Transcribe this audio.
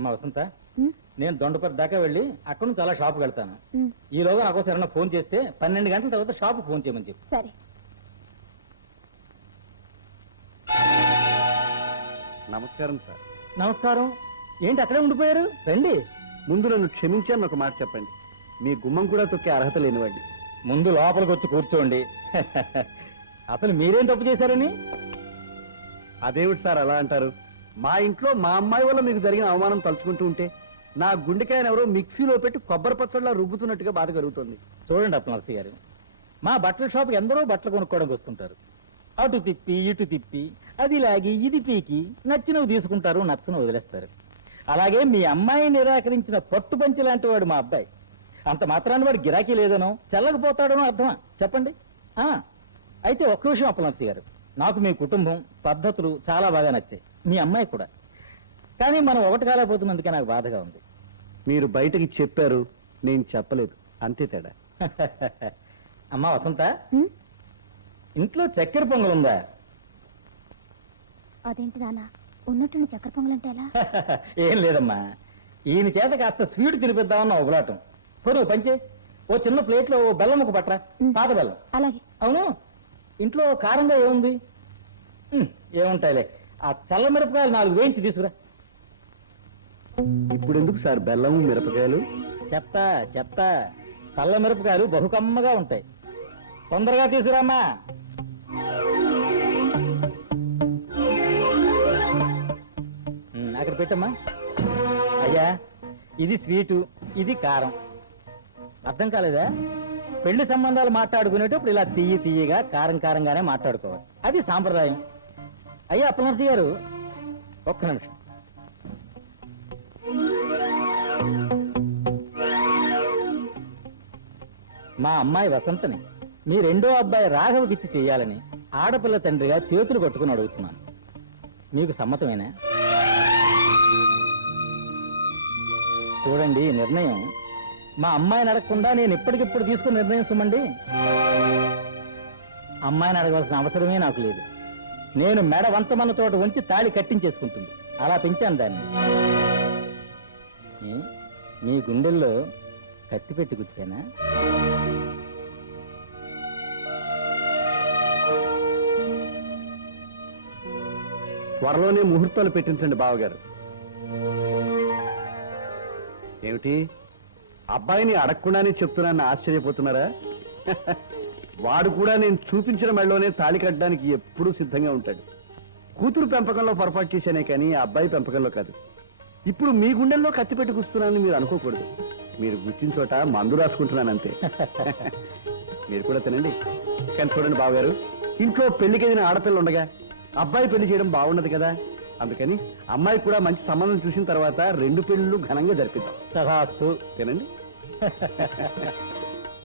అమ్మ వసంత నేను దొండపతి దాకా వెళ్ళి అక్కడ నుంచి అలా షాప్కి వెళ్తాను. ఈలోగా నాకు సరైన ఫోన్ చేస్తే పన్నెండు గంటల తర్వాత షాప్ ఫోన్ చేయమని చెప్పు. సరే. నమస్కారం సార్. నమస్కారం. ఏంటి అక్కడే ఉండిపోయారు? రండి. ముందు నన్ను క్షమించాను ఒక మాట చెప్పండి. మీ గుమ్మం కూడా తొక్కే అర్హత లేనివాడి ముందు లోపలికి వచ్చి కూర్చోండి. అసలు మీరేం తప్పు చేశారని? అదేమిటి సార్ అలా అంటారు. మా ఇంట్లో మా అమ్మాయి వల్ల మీకు జరిగిన అవమానం తలుచుకుంటూ ఉంటే నా గుండెకాయన ఎవరో మిక్సీలో పెట్టి కొబ్బరి పచ్చళ్ళ రుబ్బుతున్నట్టుగా బాధ కలుగుతుంది. చూడండి అప్పనర్సి గారు. మా బట్టల షాప్కి ఎందరో బట్టలు కొనుక్కోవడానికి వస్తుంటారు. అటు తిప్పి ఇటు తిప్పి అది లాగి ఇది పీకి నచ్చినవి తీసుకుంటారు నచ్చను వదిలేస్తారు. అలాగే మీ అమ్మాయి నిరాకరించిన పట్టు పంచి లాంటి వాడు మా అబ్బాయి. అంత మాత్రాన్ని వాడు గిరాకీ లేదనో చల్లకపోతాడనో అర్థమా? చెప్పండి. అయితే ఒక్క విషయం అప్పనర్సి గారు. నాకు మీ కుటుంబం పద్ధతులు చాలా బాగా నచ్చాయి. మీ అమ్మాయి కూడా. కానీ మనం ఒకటి కాలేకపోతున్నందుకే నాకు బాధగా ఉంది. మీరు బయటకి చెప్పారు నేను చెప్పలేదు. అంతే తేడా. అమ్మా వసంత. ఇంట్లో చక్కెర పొంగల్ ఉందా? అదేంటి నాన్న? ఉన్నట్టుండి చక్కెర పొంగలంటే ఎలా? ఏం లేదమ్మా. ఈయన చేత కాస్త స్వీట్ తినిపిద్దామన్న ఒకలాటం పొరుగు పంచే. ఓ చిన్న ప్లేట్లో ఓ బెల్లం ఒక పట్రా. పాత బెల్లం. అలాగే. అవును. ఇంట్లో కారంగా ఏముంది? ఏముంటాయిలే. ఆ చల్ల మిరపకాయలు నాలుగు వేయించి తీసుకురా. ఇప్పుడు ఎందుకు సార్ బెల్లం మిరపకాయలు? చెప్తా చెప్తా. చల్ల మిరపకాయలు బహుకమ్మగా ఉంటాయి. తొందరగా తీసుకురామ్మా. అక్కడ పెట్టమ్మా. అయ్యా ఇది స్వీటు ఇది కారం. అర్థం కాలేదా? పెళ్ళి సంబంధాలు మాట్లాడుకునేటప్పుడు ఇలా తీయి తీయగా కారం కారంగానే మాట్లాడుకోవాలి. అది సాంప్రదాయం. అయ్యా అప్పనర్సి గారు. ఒక్క నిమిషం. మా అమ్మాయి వసంతని మీ రెండో అబ్బాయి రాఘవకిచ్చి చేయాలని ఆడపిల్ల తండ్రిగా చేతులు కొట్టుకుని అడుగుతున్నాను. మీకు సమ్మతమేనా? చూడండి ఈ నిర్ణయం. మా అమ్మాయిని అడగకుండా నేను ఇప్పటికిప్పుడు తీసుకున్న నిర్ణయం సుమండి. అమ్మాయిని అడగవలసిన అవసరమే నాకు లేదు. నేను మెడ వంతమన్న తోట ఉంచి తాళి కట్టించేసుకుంటుంది. అలా పెంచాను దాన్ని. మీ గుండెల్లో కత్తి పెట్టి కూర్చానా త్వరలోనే ముహూర్తాలు పెట్టించండి బావగారు. ఏమిటి? అబ్బాయిని అడగకుండానే చెప్తున్నానని ఆశ్చర్యపోతున్నారా? వాడు కూడా నేను చూపించిన మెళ్ళలోనే తాళి కట్టడానికి ఎప్పుడూ సిద్ధంగా ఉంటాడు. కూతురు పెంపకంలో పొరపాటు చేశానే కానీ ఆ అబ్బాయి పెంపకంలో కాదు. ఇప్పుడు మీ గుండెల్లో కత్తి పెట్టి కూస్తున్నానని మీరు అనుకోకూడదు. మీరు గుర్తిన చోట మందు రాసుకుంటున్నాను అంతే. మీరు కూడా తినండి. కానీ చూడండి బావగారు ఇంట్లో పెళ్ళికి ఎదిగిన ఆడపిల్ల ఉండగా అబ్బాయి పెళ్ళి చేయడం బాగున్నది కదా. అందుకని అమ్మాయి కూడా మంచి సంబంధం చూసిన తర్వాత రెండు పెళ్ళిళ్ళు ఘనంగా జరిపిద్దాం. తినండి.